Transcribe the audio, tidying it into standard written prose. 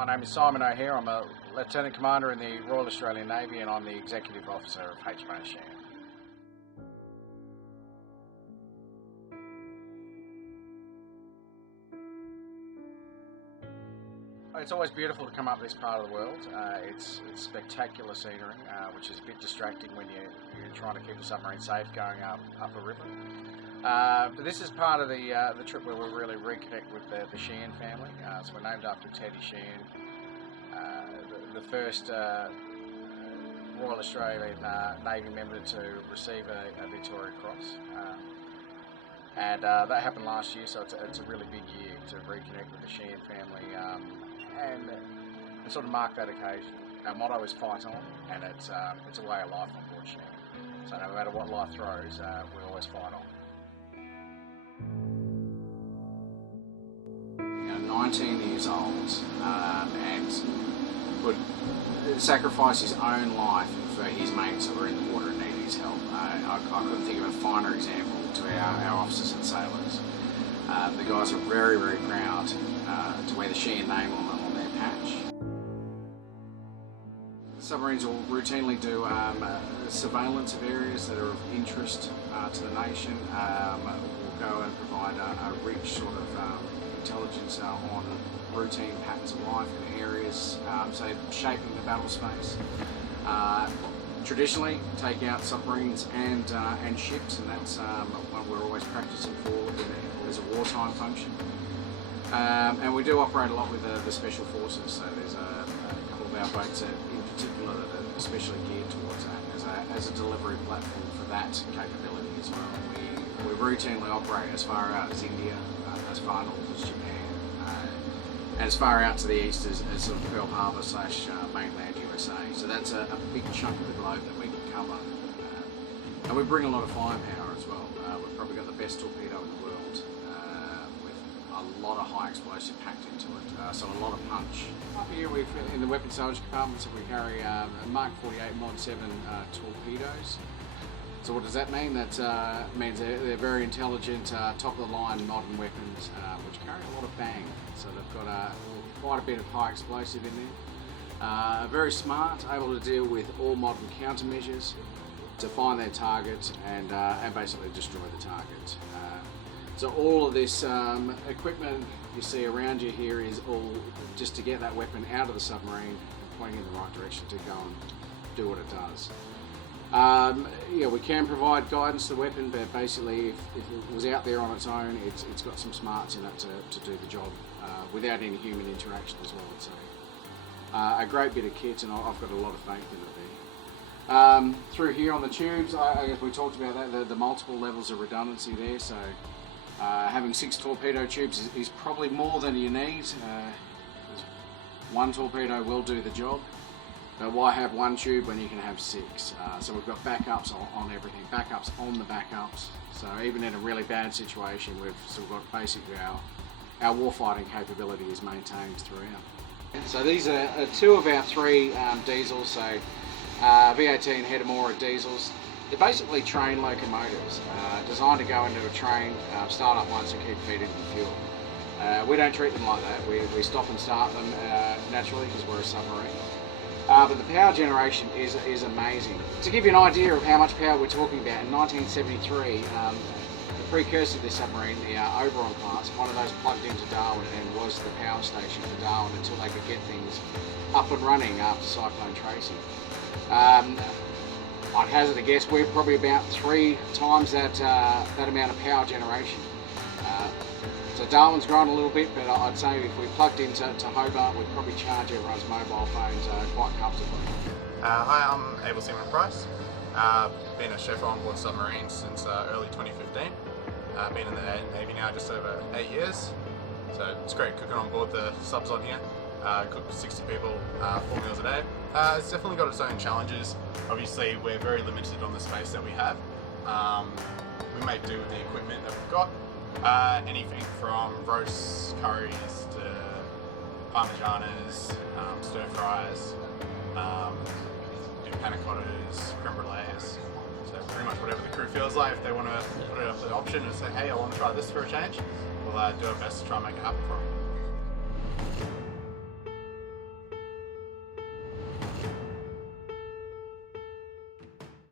My name is Simon O'Hare. I'm a Lieutenant Commander in the Royal Australian Navy and I'm the Executive Officer of HMAS Sheean. It's always beautiful to come up this part of the world. It's spectacular scenery, which is a bit distracting when you're trying to keep the submarine safe going up a river. But this is part of the trip where we really reconnect with the Sheean family. So we're named after Teddy Sheean, the first Royal Australian Navy member to receive a Victoria Cross. And that happened last year, so it's a really big year to reconnect with the Sheean family and sort of mark that occasion. Our motto is fight on, and it's a way of life on board Sheean. So no matter what life throws, we always fight on. 19 years old and would sacrifice his own life for his mates who were in the water and needed his help. I couldn't think of a finer example to our officers and sailors. The guys are very, very proud to wear the Sheean name on their patch. Submarines will routinely do surveillance of areas that are of interest to the nation. We'll go and provide a rich sort of intelligence on routine patterns of life in areas, so shaping the battle space. Traditionally, take out submarines and ships, and that's what we're always practicing for as a wartime function. And we do operate a lot with the Special Forces, so there's a couple of our boats in particular that are especially geared towards that as a delivery platform for that capability as well. We routinely operate as far out as India, as far north as Japan, and as far out to the east as sort of Pearl Harbor / mainland USA. So that's a big chunk of the globe that we can cover. And we bring a lot of firepower as well. We've probably got the best torpedo in the world with a lot of high explosive packed into it, so a lot of punch. Up here in the weapons storage compartments we carry Mark 48 Mod 7 torpedoes. So what does that mean? That means they're very intelligent, top-of-the-line modern weapons, which carry a lot of bang. So they've got quite a bit of high explosive in there. Very smart, able to deal with all modern countermeasures to find their target and basically destroy the target. So all of this equipment you see around you here is all just to get that weapon out of the submarine and pointing in the right direction to go and do what it does. Yeah, we can provide guidance to the weapon, but basically if it was out there on its own, it's got some smarts in it to do the job without any human interaction as well. So a great bit of kit, and I've got a lot of faith in it there. Through here on the tubes, I guess we talked about that, the multiple levels of redundancy there, so having 6 torpedo tubes is probably more than you need. One torpedo will do the job. But why have one tube when you can have 6? So we've got backups on everything, backups on the backups. So even in a really bad situation, we've still got basically our warfighting capability is maintained throughout. So these are 2 of our 3 diesels, so V18 Head-Amora diesels. They're basically train locomotives, designed to go into a train, start up once and keep feeding the fuel. We don't treat them like that. We stop and start them naturally because we're a submarine. But the power generation is amazing. To give you an idea of how much power we're talking about, in 1973, the precursor to this submarine, the Oberon class, one of those plugged into Darwin and was the power station for Darwin until they could get things up and running after Cyclone Tracy. I'd hazard a guess we're probably about 3 times that amount of power generation. So Darwin's grown a little bit, but I'd say if we plugged into Hobart, we'd probably charge everyone's mobile phones quite comfortably. Hi, I'm Able Seaman Price. Been a chef on board submarines since early 2015. Been in the Navy now just over 8 years. So it's great cooking on board the subs on here. Cook for 60 people, 4 meals a day. It's definitely got its own challenges. Obviously, we're very limited on the space that we have. We make do with the equipment that we've got. Anything from roasts, curries to parmesanas, stir fries, panna cottas, creme brulees. So pretty much whatever the crew feels like. If they want to put it up the option and say, hey, I want to try this for a change, we'll do our best to try and make it happen for them.